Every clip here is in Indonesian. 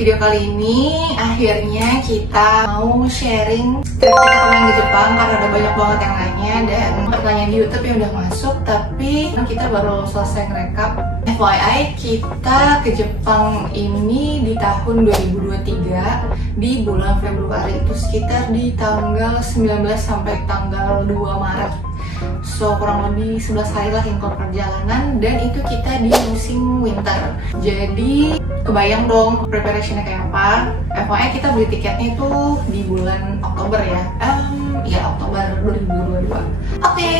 Video kali ini akhirnya kita mau sharing trip kita kemarin ke Jepang karena ada banyak banget yang nanya dan pertanyaan di YouTube yang udah masuk, tapi kita baru selesai ngerekap. FYI, kita ke Jepang ini di tahun 2023 di bulan Februari, itu sekitar di tanggal 19 sampai tanggal 2 Maret. So kurang lebih 11 hari lah include perjalanan, dan itu kita di musim winter. Jadi kebayang dong preparationnya kayak apa. FYI kita beli tiketnya itu di bulan Oktober ya. Oktober 2022. Oke,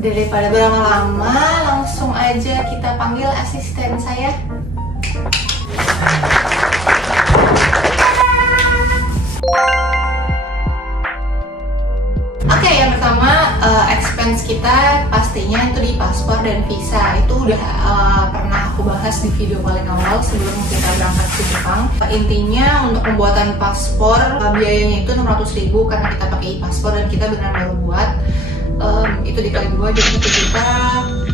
daripada berlama-lama langsung aja kita panggil asisten saya. Oke, yang pertama expense kita pastinya itu di paspor dan visa. Itu udah pernah aku bahas di video paling awal sebelum kita berangkat ke Jepang. Intinya untuk pembuatan paspor biayanya itu 600.000 karena kita pakai e-paspor dan kita benar baru buat. Itu dikali 2 jadi kita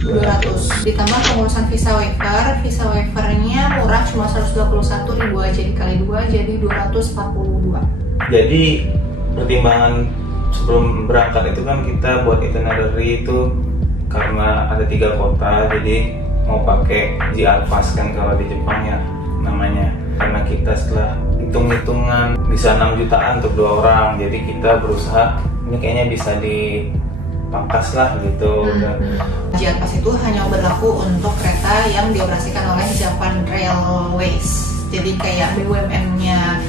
200. Ditambah pengurusan visa waiver. Visa waivernya murah, cuma 121.000 aja, dikali 2 jadi 242. Jadi pertimbangan sebelum berangkat itu kan kita buat itinerary itu karena ada 3 kota, jadi mau pakai JR Fast kan kalau di Jepang ya namanya. Karena kita setelah hitung-hitungan bisa 6 jutaan untuk 2 orang, jadi kita berusaha ini kayaknya bisa dipangkas lah gitu. JR Fast itu hanya berlaku untuk kereta yang dioperasikan oleh Japan Railways, jadi kayak BUMN-nya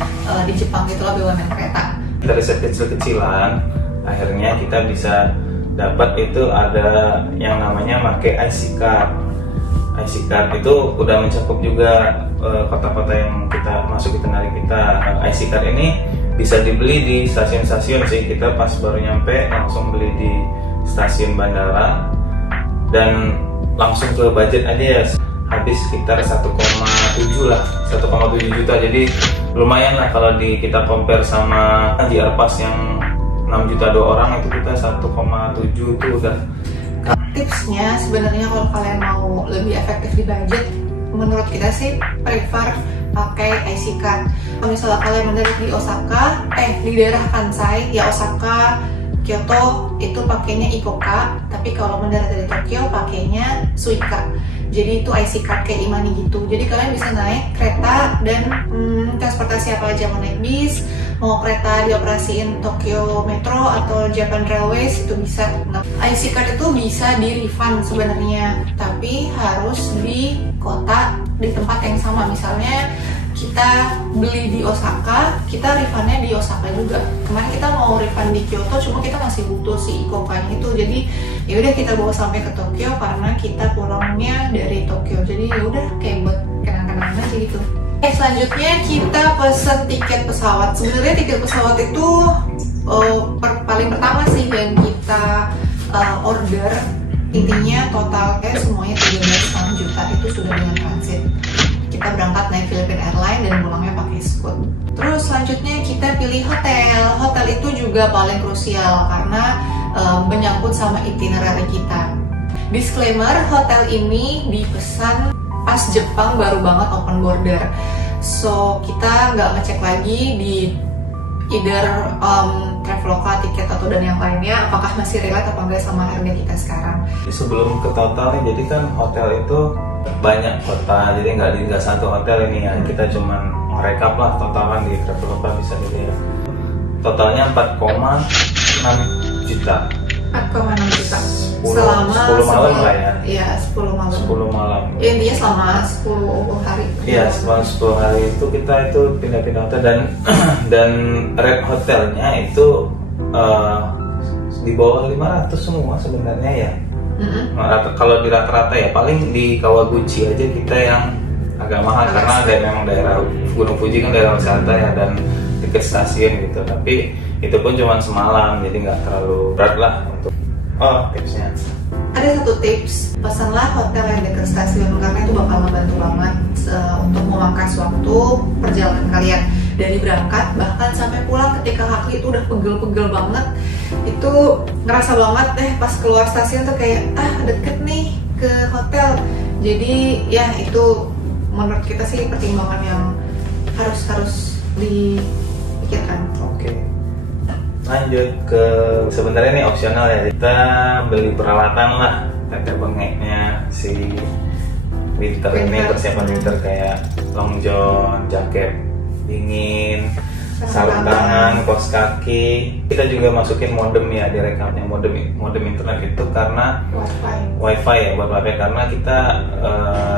di Jepang gitulah, BUMN kereta. Dari set kecil-kecilan akhirnya kita bisa dapat itu ada yang namanya pakai IC card. IC card itu udah mencakup juga kota-kota yang kita masuk itinerary kita. IC card ini bisa dibeli di stasiun-stasiun sih. Kita pas baru nyampe langsung beli di stasiun bandara dan langsung ke budget aja ya, habis sekitar 1,7 lah, 1,7 juta. Jadi lumayan lah kalau kita compare sama JR Pass yang 6 juta 2 orang, itu kita 1,7 itu udah. Tipsnya sebenarnya kalau kalian mau lebih efektif di budget, menurut kita sih prefer pakai IC card. Kalau misalnya kalian mendarat di Osaka, di daerah Kansai ya, Osaka, Kyoto itu pakainya Ikoka, tapi kalau mendarat dari Tokyo pakainya Suica. Jadi itu IC card kayak Imani gitu. Jadi kalian bisa naik kereta dan transportasi apa aja, mau naik bis, mau kereta dioperasiin Tokyo Metro atau Japan Railways itu bisa. Nah, IC card itu bisa di refund sebenarnya, tapi harus di kota di tempat yang sama. Misalnya kita beli di Osaka, kita refundnya di Osaka juga. Kemarin kita mau refund di Kyoto, cuma kita masih butuh si Ikoka itu. Jadi ya udah kita bawa sampai ke Tokyo karena kita pulangnya dari Tokyo. Jadi ya udah kayak buat kenang-kenangan aja gitu. Selanjutnya kita pesen tiket pesawat. Sebenarnya tiket pesawat itu paling pertama sih yang kita order. Intinya totalnya semuanya 13,5 juta itu sudah dengan transit. Kita berangkat naik Philippine Airlines dan pulangnya pakai Scoot. Terus selanjutnya kita pilih hotel. Hotel itu juga paling krusial karena menyangkut sama itinerary kita. Disclaimer, hotel ini dipesan pas Jepang baru banget open border. So kita nggak ngecek lagi di either Traveloka, tiket atau dan yang lainnya apakah masih relate apa enggak sama harga kita sekarang. Sebelum ke totalnya, jadi kan hotel itu banyak kota, jadi nggak satu hotel ini ya. Kita cuman merekap lah totalan di Traveloka, bisa dilihat. Totalnya 4,6 juta. 4,6 juta. 10 malam lah ya. Iya, 10 malam. 10 malam. Ya, intinya selama 10 hari. Iya, selama 10 hari itu kita itu pindah-pindah hotel dan rate hotelnya itu di bawah 500 semua sebenarnya ya. Kalau di rata-rata ya, paling di Kawaguchi aja kita yang agak mahal karena memang daerah Gunung Fuji kan daerah wisata ya, dan dekat stasiun gitu. Tapi itu pun cuma semalam, jadi nggak terlalu berat lah untuk. Tipsnya ada satu tips, pesanlah hotel yang dekat stasiun karena itu bakal membantu banget untuk memangkas waktu perjalanan kalian dari berangkat bahkan sampai pulang. Ketika kaki itu udah pegel-pegel banget, itu ngerasa banget pas keluar stasiun tuh kayak deket nih ke hotel. Jadi ya itu menurut kita sih pertimbangan yang harus dipikirkan. Oke. Lanjut ke sebenarnya ini opsional ya. Kita beli peralatan lah, tete bengeknya si winter ini, persiapan winter kayak long john, jaket dingin, sarung tangan, kaos kaki. Kita juga masukin modem ya di rekapnya, modem internet itu karena wifi ya, buat wifi karena kita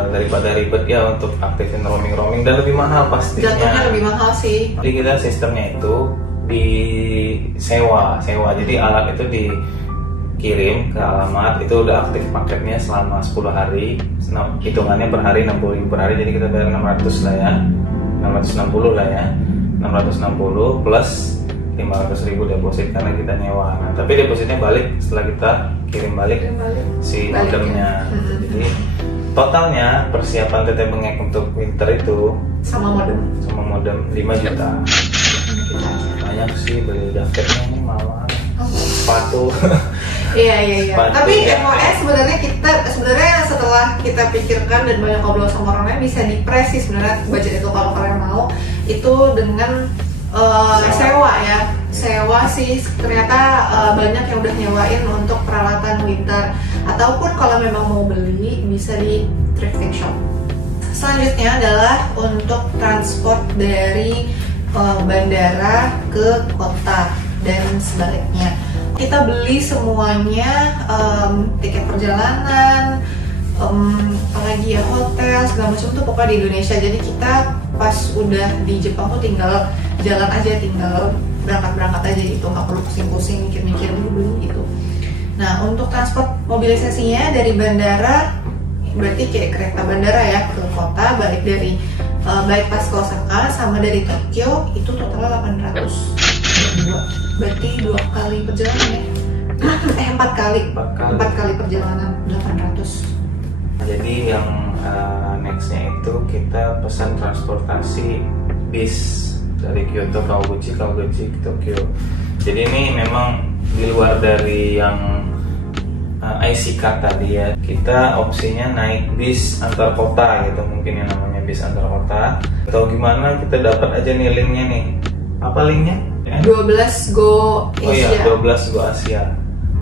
daripada ribet ya untuk aktifin roaming dan lebih mahal pastinya. Jatuhnya lebih mahal sih. Jadi kita sistemnya itu disewa, jadi alat itu dikirim ke alamat, itu udah aktif paketnya selama 10 hari, hitungannya per hari 60.000 per hari, jadi kita bayar 600 lah ya, 660 lah ya, 660 plus 500.000 deposit karena kita nyewa. Nah, tapi depositnya balik setelah kita kirim balik si modemnya. Jadi totalnya persiapan tete bengek untuk winter itu sama modem 5 juta. Banyak sih, beli jaketnya ini malah sepatu. Iya. Sepatu, tapi ya. MOS sebenarnya setelah kita pikirkan dan banyak ngobrol sama orang lain, bisa dipres sih sebenarnya budget itu kalau kalian mau itu dengan sewa sih. Ternyata banyak yang udah nyewain untuk peralatan winter, ataupun kalau memang mau beli bisa di thrifting shop. Selanjutnya adalah untuk transport dari bandara ke kota dan sebaliknya. Kita beli semuanya, tiket perjalanan, apalagi ya hotel segala macam tuh pokoknya di Indonesia. Jadi kita pas udah di Jepang tuh tinggal jalan aja, tinggal berangkat aja gitu, nggak perlu pusing-pusing mikir-mikir beli gitu. Nah, untuk transport mobilisasinya dari bandara, berarti kayak kereta bandara ya ke kota, balik dari bypass ke Osaka sama dari Tokyo itu totalnya 800. Berarti 2 kali perjalanan ya. 4 kali perjalanan 800. Jadi yang nextnya itu kita pesan transportasi bis dari Kyoto Kawaguchi ke Tokyo. Jadi ini memang di luar dari yang IC card tadi ya. Kita opsinya naik bis antar kota gitu, mungkin yang namanya bis antar kota. Atau gimana kita dapat aja nih linknya nih. Apa linknya? 12 Go Asia. Oh iya, 12 Go Asia.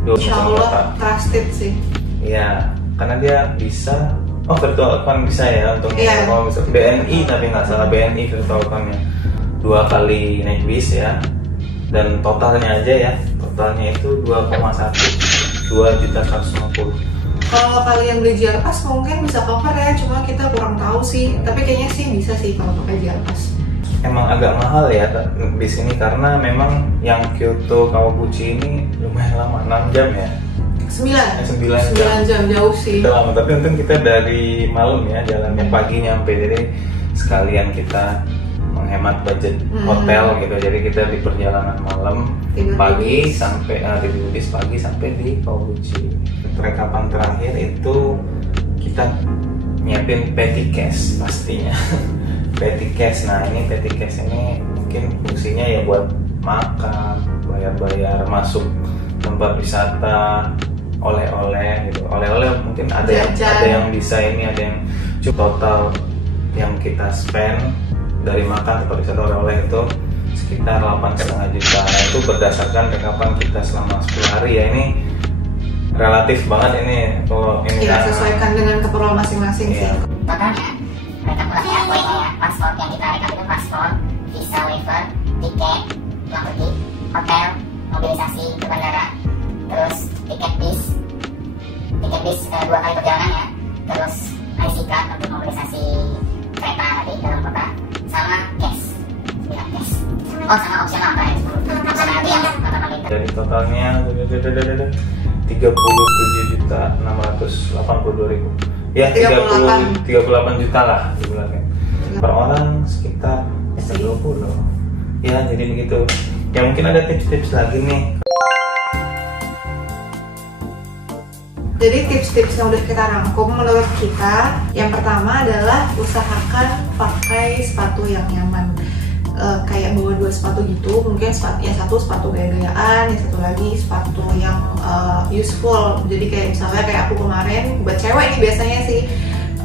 Insya Allah trusted sih. Iya, karena dia bisa, virtual account bisa ya untuk kalau bisa BNI, tapi nggak salah BNI virtual accountnya 2 kali naik bis ya, dan totalnya aja ya, totalnya itu 2,150. Kalau kalian beli JR Pass mungkin bisa cover ya, cuma kita kurang tahu sih, tapi kayaknya sih bisa sih kalau pakai JR Pass. Emang agak mahal ya bis ini karena memang yang Kyoto Kawaguchi ini lumayan lama, 6 jam ya. 9 jam jauh sih. Itu lama, tapi untung kita dari malam ya, jalannya pagi nyampe, jadi sekalian kita menghemat budget hotel gitu. Jadi kita di perjalanan malam pagi sampai di bis pagi sampai di Kawaguchi. Rekapan terakhir itu kita nyiapin petty cash pastinya. Petty cash. Nah, ini petty cash ini mungkin fungsinya ya buat makan, bayar masuk tempat wisata, oleh-oleh gitu. Oleh-oleh mungkin ada yang bisa ini, ada yang total yang kita spend dari makan tempat wisata oleh-oleh itu sekitar 8,5 juta. Nah, itu berdasarkan rekapan kita selama 10 hari ya. Ini relatif banget ini kalau ini ya, sesuaikan dengan keperluan masing-masing sih. Totalnya rekapitulasi poinnya ya, paspor yang kita rekap itu paspor, visa waiver, tiket pulang pergi, hotel, mobilisasi ke bandara, terus tiket bis 2 kali perjalanan ya, terus IC card untuk mobilisasi kereta tadi dalam kota, sama cash. Oh, sama opsional terakhir, opsional yang kata-kata. Jadi totalnya 37.682.000 ya, 38 juta lah dibilangnya. Per orang sekitar 20 ya, jadi begitu ya. Mungkin ada tips-tips lagi nih. Jadi tips-tips yang udah kita rangkum menurut kita, yang pertama adalah usahakan pakai sepatu yang nyaman. Kayak bawa 2 sepatu gitu, mungkin yang satu sepatu gaya-gayaan, yang satu lagi sepatu yang useful. Jadi kayak misalnya kayak aku kemarin, buat cewek ini biasanya sih,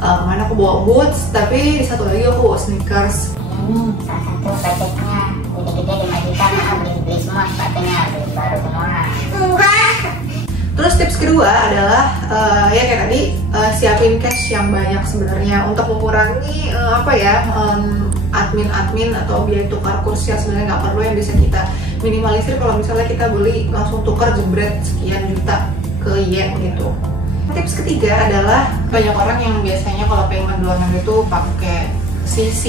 kemarin aku bawa boots, tapi di satu lagi aku bawa sneakers. ini salah satu budgetnya gede-gede 5 juta, nah beli semua sepatunya, beli baru semua. Terus tips kedua adalah ya kayak tadi, siapin cash yang banyak sebenarnya untuk mengurangi admin atau biaya tukar kurs yang sebenarnya nggak perlu, yang bisa kita minimalisir kalau misalnya kita beli langsung tukar jebret sekian juta ke yen gitu. Tips ketiga adalah banyak orang yang biasanya kalau pengen luar negeri itu pakai CC.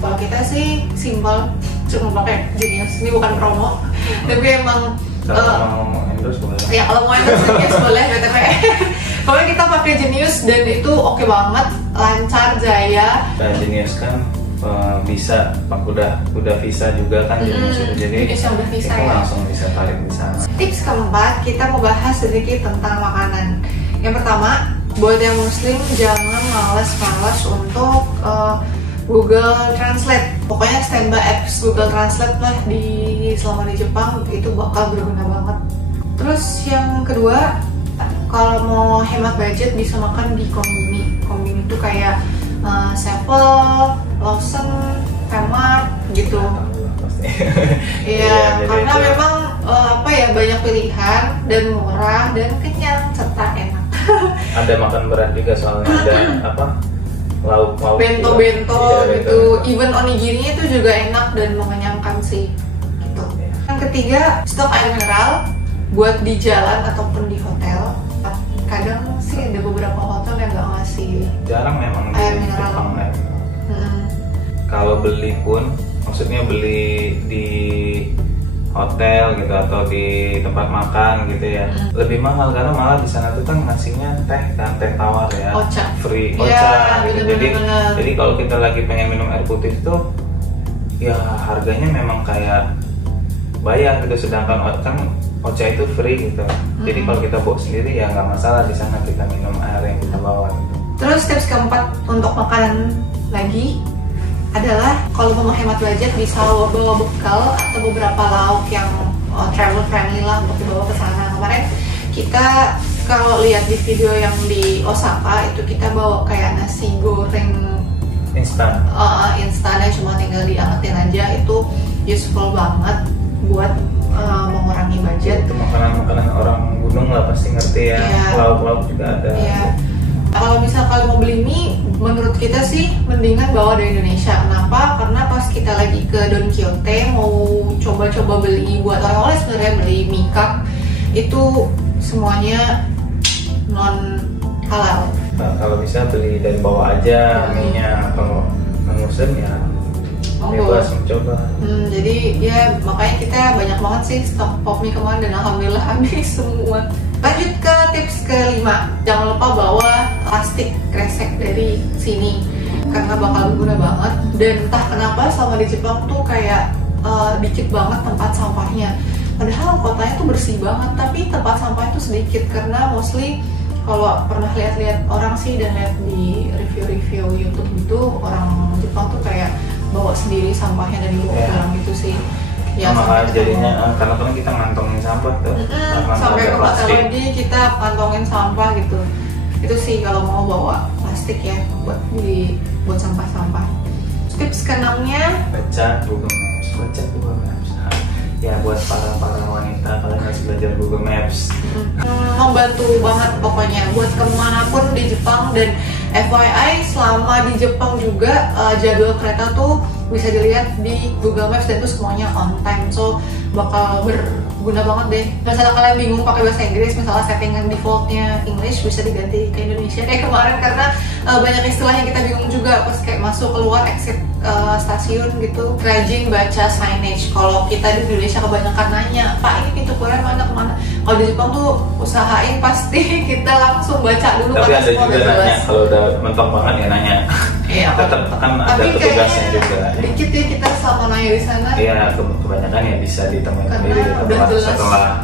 Kalau kita sih simple, cuma pakai Genius. Ini bukan promo, tapi emang kalau mau endorse boleh. Ya kalau mau endorse Genius boleh, BTW. Kalau kita pakai Genius dan itu oke banget, lancar, jaya. Dan Genius kan bisa, udah visa juga kan Genius itu, jadi udah visa, kita ya? langsung bisa tarik di sana. Tips keempat, kita mau bahas sedikit tentang makanan. Yang pertama, buat yang muslim jangan malas-malas untuk Google Translate. Pokoknya standby apps Google Translate lah selama di Jepang, itu bakal berguna banget. Terus yang kedua, kalau mau hemat budget bisa makan di kombini. Kombini itu kayak Sevel, Lawson, Kmart gitu. Iya, karena memang banyak pilihan dan murah dan kenyang serta enak. Ada makan berat juga soalnya, ada lauk bento gitu. Even onigirinya itu juga enak dan mengenyangkan sih gitu. Yang ketiga, stok air mineral buat di jalan ataupun di hotel. Kadang sih ada beberapa hotel yang nggak ngasih jarang memang air mineral. Kalau beli pun, maksudnya beli di hotel gitu atau di tempat makan gitu ya, lebih mahal karena malah di sana tuh kan ngasihnya teh tawar ya, Ocha. Free Ya, ocha gitu. bener. Jadi kalau kita lagi pengen minum air putih tuh ya harganya memang kayak bayar gitu, sedangkan kan ocha itu free gitu. Jadi kalau kita bawa sendiri ya nggak masalah, di sana kita minum air yang kita bawa gitu. Terus tips keempat untuk makanan lagi adalah kalau mau menghemat budget bisa bawa bekal atau beberapa lauk yang travel friendly lah untuk dibawa ke sana. Kemarin kita kalau lihat di video yang di Osaka itu kita bawa kayak nasi goreng Instan. instan yang cuma tinggal diangetin aja, itu useful banget buat mengurangi budget. Itu makanan orang gunung lah pasti ngerti ya. Iya. Lauk-lauk juga ada. Iya. Kalau misal kalian mau beli mie, menurut kita sih mendingan bawa dari Indonesia. Kenapa? Karena pas kita lagi ke Don Quixote mau coba-coba beli buat oleh-oleh, sebenarnya beli mie cup itu semuanya non halal. Nah, kalau bisa beli dari bawah aja mie-nya, kalau muslim ya bebas mencoba. Jadi ya makanya kita banyak banget sih stok pop mie kemarin dan alhamdulillah habis semua. Lanjut ke tips kelima, jangan lupa bawa plastik kresek dari sini karena bakal berguna banget. Dan entah kenapa selama di Jepang tuh kayak dikit banget tempat sampahnya, padahal kotanya tuh bersih banget tapi tempat sampahnya tuh sedikit, karena mostly kalau pernah lihat-lihat orang sih dan lihat di review-review YouTube gitu, orang Jepang tuh kayak bawa sendiri sampahnya dan dibawa pulang gitu sih. Ya, malah jadinya karena kan kita ngantongin sampah tuh, sampai ke hotel lagi kita kantongin sampah gitu. Itu sih kalau mau bawa plastik ya buat sampah-sampah. Tips keenamnya, baca Google Maps. Ya buat para wanita, kalian harus belajar Google Maps. Membantu banget pokoknya buat kemanapun di Jepang. Dan FYI selama di Jepang juga jadwal kereta tuh bisa dilihat di Google Maps dan itu semuanya on time, so bakal berguna banget deh. Misalnya kalian bingung pakai bahasa Inggris, misalnya settingan defaultnya English bisa diganti ke Indonesia kayak kemarin, karena banyak istilah yang kita bingung juga pas kayak masuk keluar exit stasiun gitu. Rajin baca signage. Kalau kita di Indonesia kebanyakan nanya, Pak ini pintu keluar mana kemana. Kalau di Jepang tuh usahain pasti kita langsung baca dulu. Tapi ada juga nanya, kalau udah mentok banget ya nanya. Iya, tetap akan ada petugasnya juga. Dikit ya kita selama nanya di sana. Iya, kebanyakan ya bisa ditemuin sendiri setelah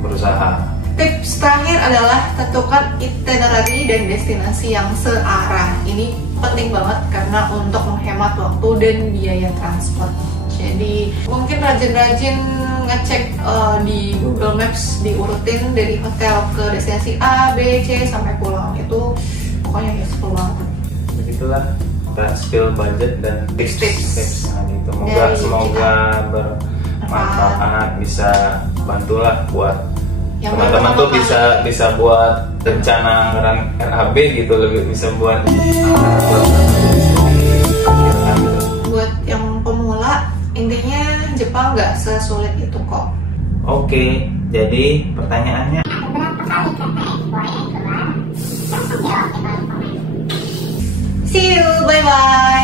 berusaha. Tips terakhir adalah tentukan itinerary dan destinasi yang searah. Ini penting banget karena untuk menghemat waktu dan biaya transport. Jadi mungkin rajin-rajin ngecek di Google Maps, diurutin dari hotel ke destinasi A, B, C sampai pulang. Itu pokoknya useful banget. Begitulah kita spill budget dan tips-tipsnya gitu. Semoga bermanfaat, bisa bantulah buat yang teman-teman tuh bisa buat rencana RAB gitu, lebih bisa buat buat yang pemula. Intinya Jepang nggak sesulit itu kok. Oke, jadi pertanyaannya, see you, bye bye.